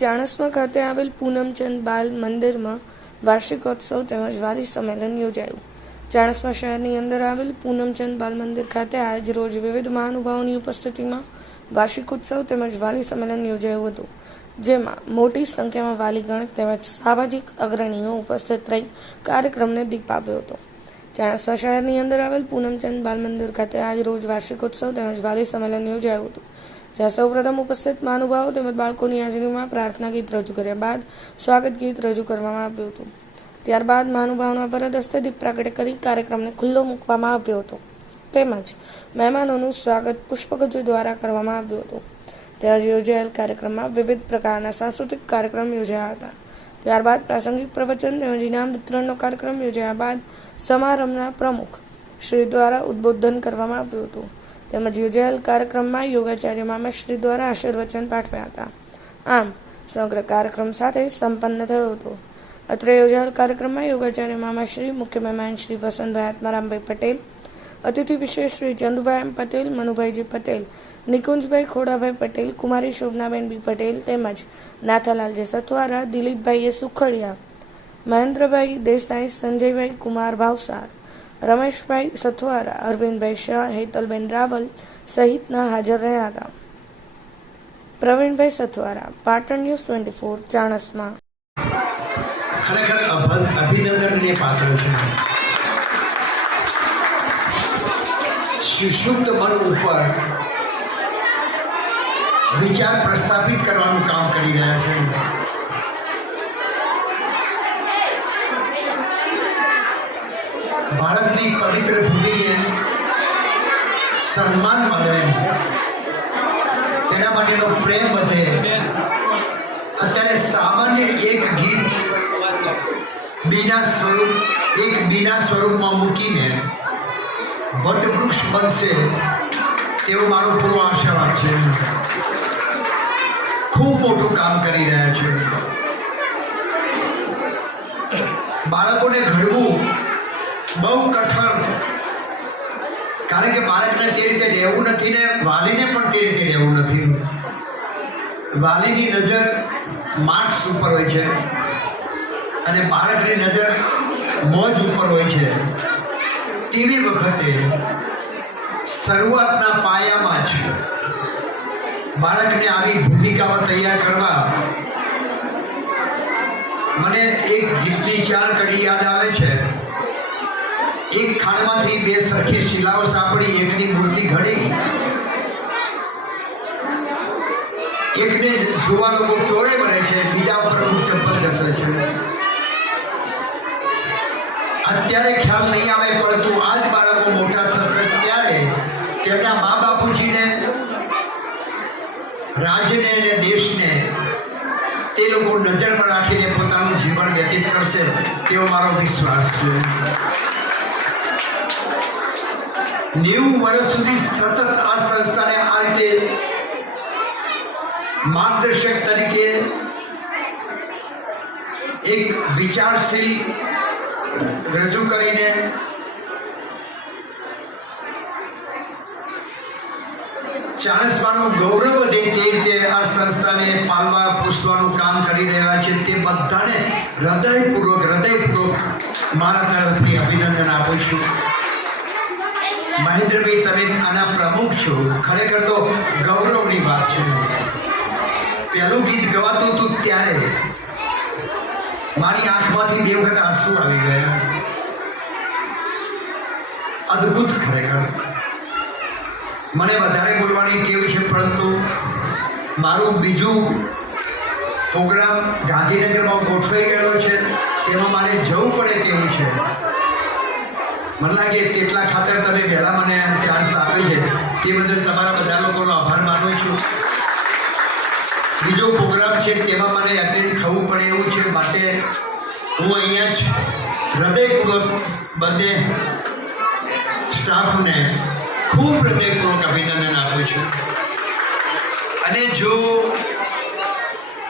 ચાણસ્મા ખાતે આવેલ પૂનમચંદ બાલ મંદિરમાં વાર્ષિકોત્સવ તેમજ વાલી સંમેલન યોજાયું. ચાણસ્મા શહેરની અંદર આવેલ પૂનમચંદ બાલ મંદિર ખાતે આજ રોજ વિવિધ મહાનુભાવોની ઉપસ્થિતિમાં વાર્ષિકોત્સવ તેમજ વાલી સંમેલન યોજાયું હતું, જેમાં મોટી સંખ્યામાં વાલીગણ તેમજ સામાજિક અગ્રણીઓ ઉપસ્થિત રહી કાર્યક્રમને દીપ આપ્યો હતો. ચાણસ્મા શહેરની અંદર આવેલ પૂનમચંદ બાલ મંદિર ખાતે આજ રોજ વાર્ષિકોત્સવ તેમજ વાલી સંમેલન યોજાયું હતું, જ્યાં સૌપ્રથમ ઉપસ્થિત મહાનુભાવો તેમજ બાળકોની હાજરીમાં પ્રાર્થના ગીત રજૂ કર્યા બાદ સ્વાગત ગીત રજૂ કરવામાં આવ્યું હતું. ત્યારબાદ મહાનુભાવોના વરદ હસ્તે દીપ પ્રાગટ્ય કરી કાર્યક્રમને ખુલ્લો મૂકવામાં આવ્યો હતો, તેમજ મહેમાનોનું સ્વાગત પુષ્પગુચ્છ દ્વારા કરવામાં આવ્યું હતું. ત્યાં યોજાયેલ કાર્યક્રમમાં વિવિધ પ્રકારના સાંસ્કૃતિક કાર્યક્રમ યોજાયા હતા. ત્યારબાદ પ્રાસંગિક પ્રવચન તેમજ ઇનામ વિતરણનો કાર્યક્રમ યોજાયા બાદ સમારંભના પ્રમુખ શ્રી દ્વારા ઉદ્બોધન કરવામાં આવ્યું હતું. તેમજ યોજાયેલ કાર્યક્રમમાં યોગાચાર્ય મામાશ્રી દ્વારા આશીર્વચન પાઠવ્યા હતા. આમ સમગ્ર કાર્યક્રમ સાથે સંપન્ન થયો હતો. અત્રે યોજાયેલ કાર્યક્રમમાં યોગાચાર્ય મામાશ્રી, મુખ્ય મહેમાન શ્રી વસંતભાઈ આત્મારામભાઈ પટેલ, અતિથિ વિશેષ શ્રી ચંદુભાઈ એમ પટેલ, મનુભાઈજી પટેલ, નિકુંજભાઈ ખોડાભાઈ પટેલ, કુમારી શોભનાબેન બી પટેલ તેમજ નાથાલાલજી સથવારા, દિલીપભાઈએ સુખડિયા, મહેન્દ્રભાઈ દેસાઈ, સંજયભાઈ કુમાર ભાવસાર, રમેશભાઈ સથવારા, અરવિંદભાઈ શાહ, હેતલબેન રાવલ સહિતના હાજર રહ્યા હતા. પ્રવીણભાઈ સથવારા, પાટણ ન્યૂઝ 24, ચાણસ્મા. ખરેખર અભિનંદનને પાત્ર છે. સુષુપ્ત મન ઉપર વિચાર પ્રસ્થાપિત કરવાનું કામ કરી રહ્યા છે. ભારતની પવિત્ર ભૂમિને સન્માન મળે, તેના માટેનો પ્રેમ વધે. અત્યારે સામાન્ય એક ગીત બીના સ્વરૂપમાં મૂકીને વટવૃક્ષ બનશે એવો મારો પૂરો આશાવાદ છે. ખૂબ મોટું કામ કરી રહ્યા છે. બાળકોને ઘડવું બહુ કઠણ, કારણ કે બાળકને તે રીતે રહેવું નથી ને વાલીને પણ તે રીતે રહેવું નથી. વાલીની નજર માર્ક્સ ઉપર હોય છે અને બાળકની નજર મોજ ઉપર હોય છે. તેવી વખતે શરૂઆતના પાયામાં જ બાળકને આવી ભૂમિકામાં તૈયાર કરવા મને એક ગીતની 4 કડી યાદ આવે છે. એક ખાણમાંથી 2 સરખી શિલાઓ સાંપડી, એકની મૂર્તિ ઘડી, એકને જોવા લોકો ટોળે મળે છે, બીજા ઉપર ચપ્પલ ઘસે છે. અત્યારે ખ્યાલ નહીં આવે, પરંતુ આ જ બાળકો મોટા થશે ત્યારે તેમના મા બાપુજીને, રાજ્યને અને દેશને તે લોકો નજરમાં રાખીને પોતાનું જીવન વ્યતીત કરશે તેવો મારો વિશ્વાસ છે. 90 વર્ષ સુધી સતત આ સંસ્થાને આ રીતે માર્ગદર્શક તરીકે એક વિચારશીલ રજૂ કરીને ચાણસ્માનું ગૌરવ વધે તે રીતે આ સંસ્થાને પાલવા પોષવાનું કામ કરી રહ્યા છે. તે બધાને હૃદયપૂર્વક મારા તરફથી અભિનંદન આપું છું. મહેન્દ્રભાઈ, તમે આના પ્રમુખ છો, ખરેખર તો ગૌરવની વાત છે. પહેલું ગીત ગવાતું હતું ત્યારે મારી આંખમાંથી 2 વખત આંસુ આવી ગયા. અદ્ભુત ખરેખર. મને વધારે બોલવાની ટેવ છે, પરંતુ મારું બીજું પ્રોગ્રામ ગાંધીનગરમાં ગોઠવાઈ ગયેલો છે, તેમાં મારે જવું પડે તેવું છે. મને લાગે તેટલા ખાતર તમે વહેલા મને ચાન્સ આપ્યો છે, તે બદલ તમારા બધા લોકોનો આભાર માનું છું. બીજો પ્રોગ્રામ છે તેમાં મને એટેન્ડ થવું પડે એવું છે, માટે હું અહીંયા જ હૃદયપૂર્વક બધે સ્ટાફને ખૂબ હૃદયપૂર્વક અભિનંદન આપું છું. અને જો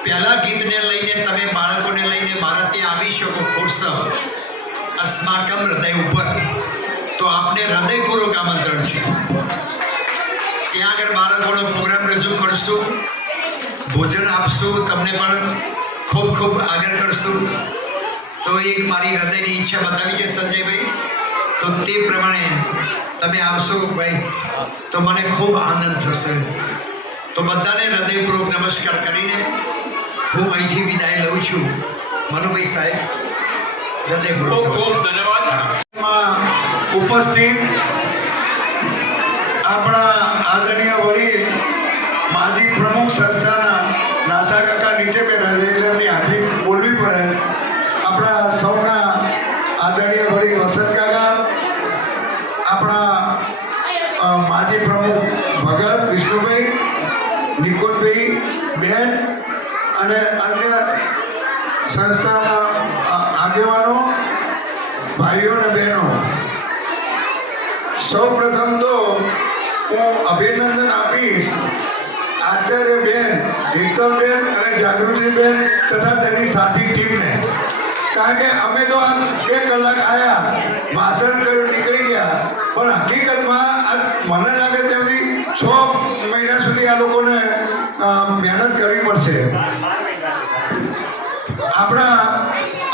પહેલા ગીતને લઈને તમે બાળકોને લઈને મારા ત્યાં આવી શકો ખુરશબ અસ્માકમ હૃદય ઉપર, તો આપને હૃદયપૂર્વક આમંત્રણ છે. ત્યાં આગળ બાળકોનો પ્રોગ્રામ રજૂ કરશું. ભોજન આપશું, તમને પણ ખૂબ ખૂબ આગ્રહ કરશું. તો એક મારી હૃદયની ઈચ્છા બતાવી છે સંજયભાઈ, તો તે પ્રમાણે તમે આવશો ભાઈ તો મને ખૂબ આનંદ થશે. તો બધાને હૃદયપૂર્વક નમસ્કાર કરીને હું અહીંથી વિદાય લઉં છું. મનુભાઈ સાહેબ, હૃદયપૂર્વક ખૂબ ધન્યવાદ. ઉપસ્થિત આપણા આદરણીય વડીલ માજી પ્રમુખ સંસ્થાના નાથા કાકા નીચે બેઠા છે એટલે એમની હાજરી બોલવી પડે. આપણા સૌના આદરણીય વડીલ વસંત કાકા, આપણા માજી પ્રમુખ ભગત વિષ્ણુભાઈ, નિકુંજભાઈ, બેન અને અન્ય સંસ્થાના આગેવાનો, ભાઈઓ અને બહેનો, સૌ પ્રથમ તો હું અભિનંદન આપીશ આચાર્યબેન હેતલબેન અને જાગૃતિબેન તથા તેની સાથી ટીમને. કારણ કે અમે તો આ 2 કલાક આવ્યા, ભાષણ કર્યું, નીકળી ગયા, પણ હકીકતમાં મને લાગે ત્યાંથી 6 મહિના સુધી આ લોકોને મહેનત કરવી પડશે. આપણા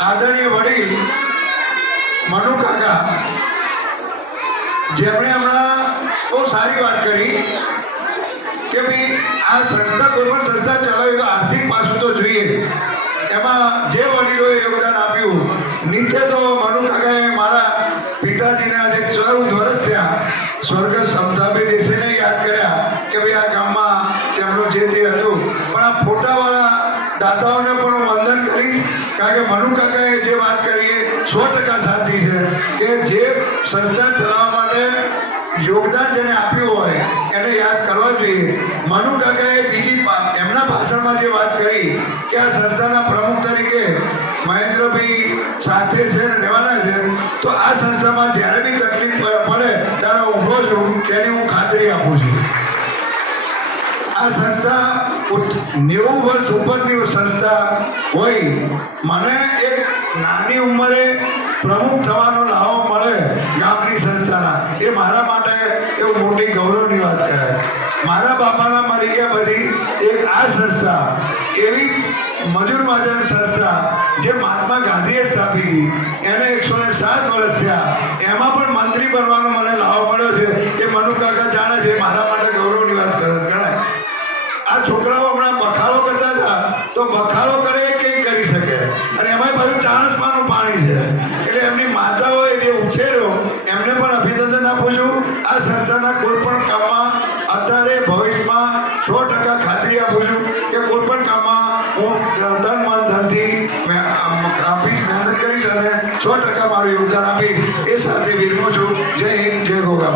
આદરણીય વડીલ મનુ કાકા, જેમણે હમણાં બહુ સારી વાત કરી કે ભાઈ આ સંસ્થા કોઈ પણ સંસ્થા ચલાવી તો આર્થિક પાસું તો જોઈએ. એમાં જે વડીલોએ યોગદાન આપ્યું, નીચે તો મનુ કાકાએ મારા પિતાજીને આજે 14 વર્ષ થયા સ્વર્ગસ્થ સમતાભાઈ દેસાઈને યાદ કર્યા કે ભાઈ આ ગામમાં તેમનું જે તે હતું. પણ આ ફોટાવાળા દાતાઓને પણ હું વંદન કરીશ, કારણ કે મનુ કાકાએ જે વાત કરી એ 100% સાચી છે કે જે સંસ્થા ચલાવવા માટે યોગદાન જેને આપ્યું હોય એને યાદ કરવા જોઈએ. મનુ કાકાએ બીજી એમના ભાષણમાં જે વાત કરી કે આ સંસ્થાના પ્રમુખ તરીકે મહેન્દ્રભાઈ સાથે છે ને રહેવાના છે, તો આ સંસ્થામાં જ્યારે બી તકલીફ પડે ત્યારે ઊભો છું, તેની હું ખાતરી આપું છું. આ સંસ્થા 90 વર્ષ ઉપરની સંસ્થા હોય, મને એક નાની ઉંમરે પ્રમુખ થવાનો લાવો મળે ગામની સંસ્થાના, એ મારા માટે એવું મોટી ગૌરવની વાત કહેવાય. મારા બાપાના મરી ગયા પછી એક આ સંસ્થા, એવી મજૂર મહાજન સંસ્થા જે મહાત્મા ગાંધીએ સ્થાપી હતી, એને 107 વર્ષ થયા, એમાં પણ મંત્રી બનવાનો મને લાવો મળ્યો છે. એ મનુ કાકા જાણે છે, મારા માટે ગૌરવની વાત ગણાય. આ છોકરાઓ હમણાં બખાડો કરતા હતા, તો બખાડો કરે એ કંઈ કરી શકે, અને એમાં પાછું ચાણસમાનું પાણી છે. એટલે એમની માતાઓએ જે ઉછેર્યો એમને પણ અભિનંદન આપું છું. આ સંસ્થાના કોઈ પણ કામમાં અત્યારે ભવિષ્યમાં 100% ખાતરી આપું છું કે કોઈ પણ કામમાં હું તન મન ધનથી આપીશ, મહેનત કરીશ અને 100% મારું યોગદાન આપીશ. એ સાથે વિરમું છું. જય હિન્દ, જય ગોગા.